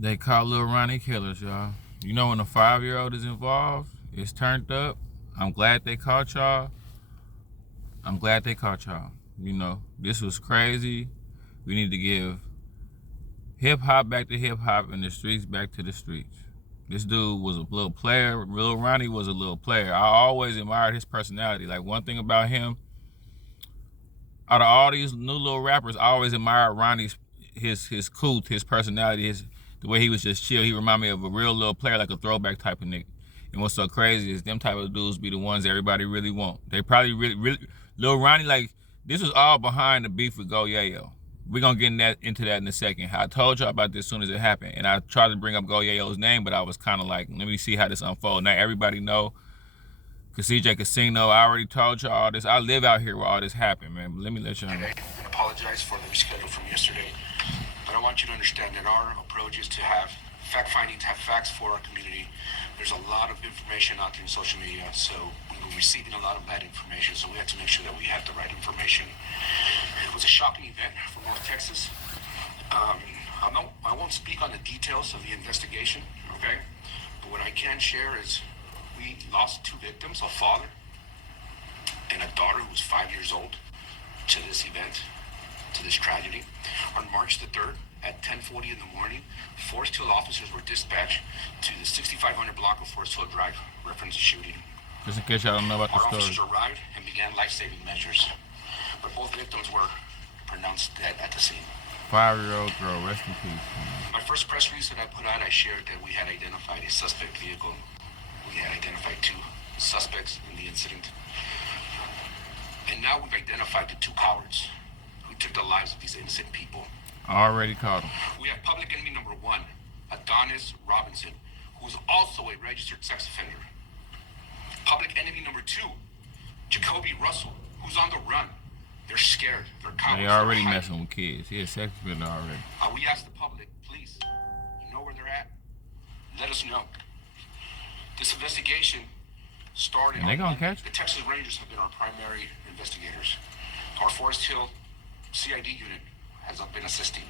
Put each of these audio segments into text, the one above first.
They caught little Ronnie killers, y'all. You know when a 5-year-old is involved, it's turned up. I'm glad they caught y'all. I'm glad they caught y'all. You know, this was crazy. We need to give hip-hop back to hip-hop and the streets back to the streets. This dude was a little player. Lil Ronnie was a little player. I always admired his personality. Like, one thing about him, out of all these new little rappers, I always admired Ronnie's his cool, his personality, the way he was just chill. He reminded me of a real little player, like a throwback type of nigga. And what's so crazy is them type of dudes be the ones everybody really want. They probably really Lil Ronnie, like, this was all behind the beef with Go Yayo. We're gonna get into that in a second. I told y'all about this as soon as it happened, and I tried to bring up Go Yayo's name, but I was kind of like, let me see how this unfolds. Now everybody know, cause CJ Casino, I already told y'all all this. I live out here where all this happened, man. But let me let y'all know. I apologize for the reschedule from yesterday, but I want you to understand that our approach is to have fact-finding, to have facts for our community. There's a lot of information out there in social media, so we were receiving a lot of bad information, so we had to make sure that we had the right information. It was a shocking event for North Texas. I won't speak on the details of the investigation, okay? But what I can share is we lost 2 victims, a father and a daughter who was 5 years old, to this event, to this tragedy. On March the 3rd, at 10:40 in the morning, Forest Hill officers were dispatched to the 6500 block of Forest Hill Drive, reference the shooting. Just in case y'all don't know about the Our story. officers arrived and began life-saving measures, but both victims were pronounced dead at the scene. 5-year-old girl, rest in peace. My first press release that I put out, I shared that we had identified a suspect vehicle. We had identified 2 suspects in the incident. And now we've identified the 2 cowards who took the lives of these innocent people. Already caught him. We have public enemy number 1, Adonis Robinson, who is also a registered sex offender. Public enemy number 2, Jacoby Russell, who's on the run. They're scared. They're cowards. They already messing with kids. He a sex offender already. We ask the public, please, you know where they're at? Let us know. This investigation started. And they gonna catch The Texas Rangers have been our primary investigators. Our Forest Hill CID unit has been assisting.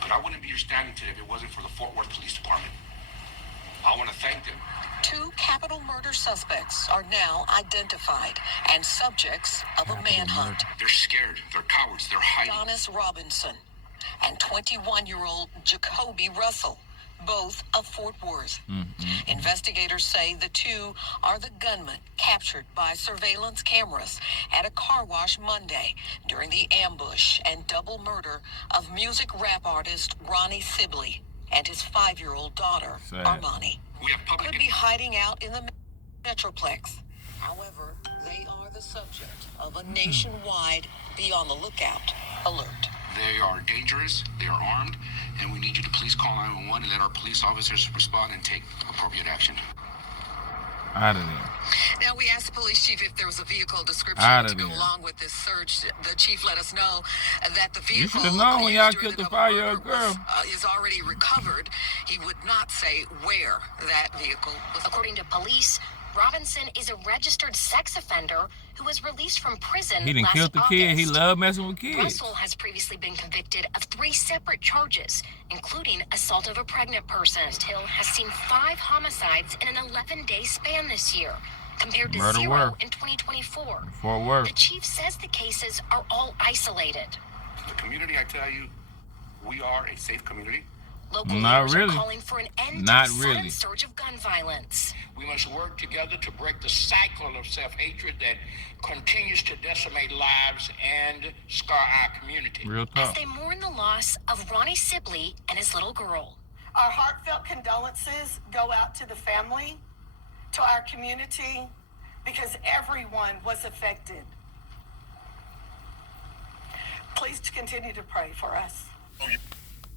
But I wouldn't be here standing today if it wasn't for the Fort Worth Police Department. I want to thank them. 2 capital murder suspects are now identified and subjects of a manhunt. They're scared. They're cowards. They're hiding. Adonis Robinson and 21-year-old Jacoby Russell, both of Fort Worth. Investigators say the 2 are the gunmen captured by surveillance cameras at a car wash Monday during the ambush and double murder of music rap artist Ronnie Sibley and his 5-year-old daughter, Armani. We have public Could be hiding out in the Metroplex. However, they are the subject of a nationwide be on the lookout alert. They are dangerous, they are armed, and we need you to please call 911 and let our police officers respond and take appropriate action. Out of there. Now, we asked the police chief if there was a vehicle description to go along with this search. The chief let us know that the vehicle You should have known when y'all killed the 5-year-old girl. Is already recovered. He would not say where that vehicle was. According to police, Robinson is a registered sex offender who was released from prison He done last killed the kid. August. He loved messing with kids. Russell has previously been convicted of 3 separate charges, including assault of a pregnant person. Hill has seen 5 homicides in an 11-day span this year, compared to 0 in 2024. Fort Worth. The chief says the cases are all isolated. The community, I tell you, we are a safe community. Local Not leaders really. are calling for an end Not to the really. sudden surge of gun violence. We must work together to break the cycle of self-hatred that continues to decimate lives and scar our community. Real As talk. they mourn the loss of Ronnie Sibley and his little girl. Our heartfelt condolences go out to the family, to our community, because everyone was affected. Please continue to pray for us.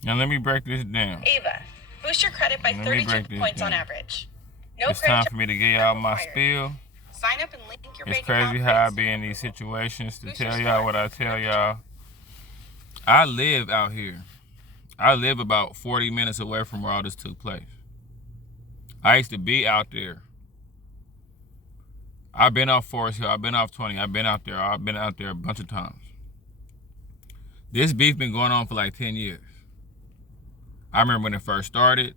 Now let me break this down. Ava, boost your credit by Let me 32 break this points on down. average. No It's credit time for me to give y'all my required. spiel. Sign up and link your It's bank crazy account how I first. be in these situations to Boost your tell y'all score. what I tell y'all. I live out here. I live about 40 minutes away from where all this took place. I used to be out there. I've been off Forest Hill. I've been off 20. I've been out there. I've been out there a bunch of times. This beef been going on for like 10 years. I remember when it first started.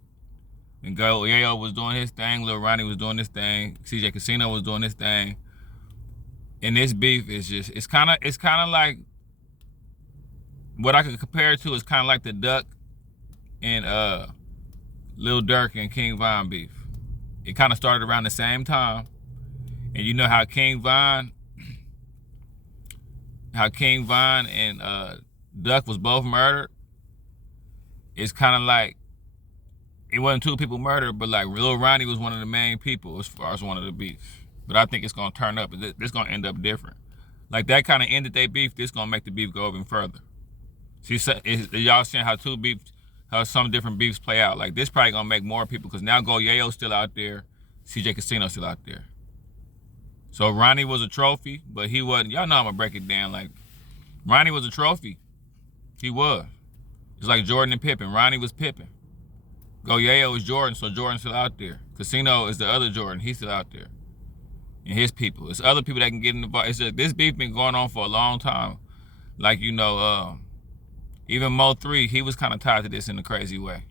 And Yayo was doing his thing, Lil Ronnie was doing his thing, CJ Casino was doing his thing. And this beef is just, it's kind of like, what I could compare it to is kind of like the Duck and Lil Durk and King Von beef. It kind of started around the same time. And you know how King Von and Duck was both murdered? It's kind of like, it wasn't two people murdered, but like Lil Ronnie was one of the main people as far as one of the beefs. But I think it's gonna turn up. It's gonna end up different. Like that kind of ended their beef. This gonna make the beef go even further. See, y'all seeing how some different beefs play out. Like this probably gonna make more people because now Go Yayo's still out there, CJ Casino's still out there. So Ronnie was a trophy, but he wasn't. Y'all know I'm gonna break it down. Like Ronnie was a trophy. He was. It's like Jordan and Pippen. Ronnie was Pippen. Go Yayo is Jordan, so Jordan's still out there. Casino is the other Jordan, he's still out there. And his people. It's other people that can get in the bar. It's just, this beef been going on for a long time. Like, you know, even Mo3, he was kind of tied to this in a crazy way.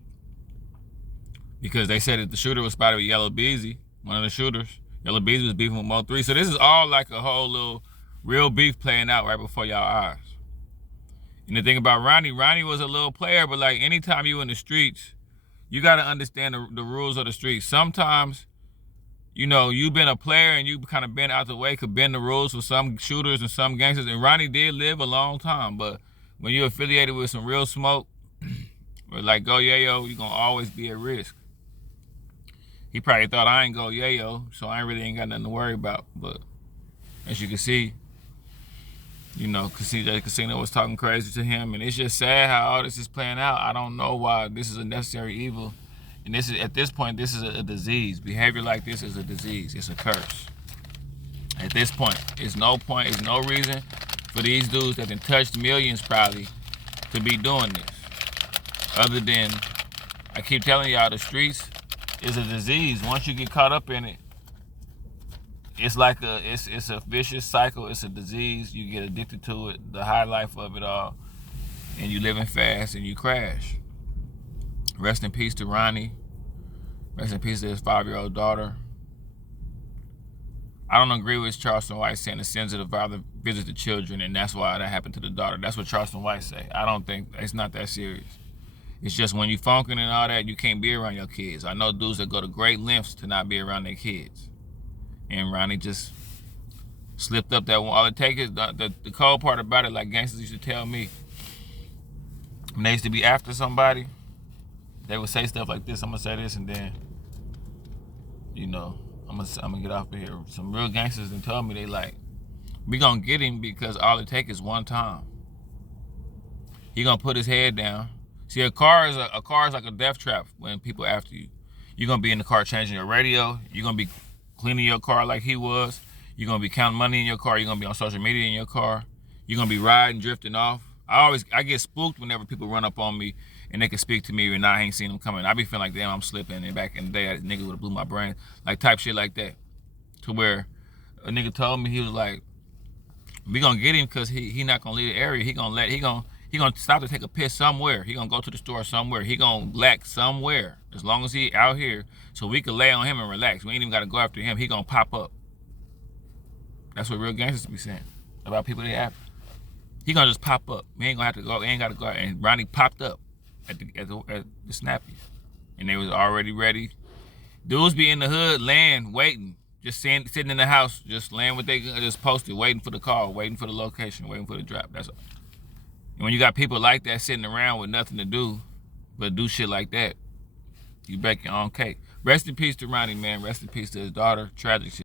Because they said that the shooter was spotted with Yellow Beezy, one of the shooters. Yellow Beezy was beefing with Mo3. So this is all like a whole little real beef playing out right before y'all eyes. And the thing about Ronnie was a little player, but like anytime you in the streets, you got to understand the rules of the street. Sometimes, you know, you've been a player and you kind of been out the way, could bend the rules for some shooters and some gangsters. And Ronnie did live a long time, but when you're affiliated with some real smoke, or like Go Yayo, you're going to always be at risk. He probably thought I ain't Go Yayo, so I ain't got nothing to worry about. But as you can see, you know, CJ Casino was talking crazy to him, and it's just sad how all this is playing out. I don't know why this is a necessary evil, and this is, at this point, this is a disease. Behavior like this is a disease. It's a curse. At this point, it's no reason for these dudes that have touched millions probably to be doing this. Other than, I keep telling y'all, the streets is a disease. Once you get caught up in it, it's like it's a vicious cycle. It's a disease. You get addicted to it, the high life of it all, and you living fast and you crash. Rest in peace to Ronnie. Rest in peace to his 5-year-old daughter. I don't agree with Charleston White saying the sins of the father visit the children, and that's why that happened to the daughter. That's what Charleston White say. I don't think, it's not that serious. It's just when you funking and all that, you can't be around your kids. I know dudes that go to great lengths to not be around their kids. And Ronnie just slipped up that one. All it takes is the cold part about it, like gangsters used to tell me, when they used to be after somebody, they would say stuff like this. I'm gonna say this, and then, you know, I'm gonna get off of here. Some real gangsters then told me, they like, we gonna get him because all it takes is one time. He gonna put his head down. See, a car is like a death trap when people after you. You're gonna be in the car changing your radio. You're gonna be cleaning your car like he was. You're gonna be counting money in your car. You're gonna be on social media in your car. You're gonna be riding, drifting off. I get spooked whenever people run up on me and they can speak to me and I ain't seen them coming. I be feeling like, damn, I'm slipping. And back in the day, that nigga would have blew my brain. Like type shit like that. To where a nigga told me, he was like, we gonna get him because he not gonna leave the area. He gonna stop to take a piss somewhere. He gonna go to the store somewhere. He gonna lack somewhere. As long as he out here, so we can lay on him and relax. We ain't even gotta go after him. He gonna pop up. That's what real gangsters be saying about people they after. He gonna just pop up. We ain't gonna have to go. We ain't gotta go out. And Ronnie popped up at the Snappies, and they was already ready. Dudes be in the hood, laying, waiting, just sitting in the house, just laying what they just posted, waiting for the call, waiting for the location, waiting for the drop. That's all. And when you got people like that sitting around with nothing to do but do shit like that, you bake your own cake. Rest in peace to Ronnie, man. Rest in peace to his daughter. Tragic shit.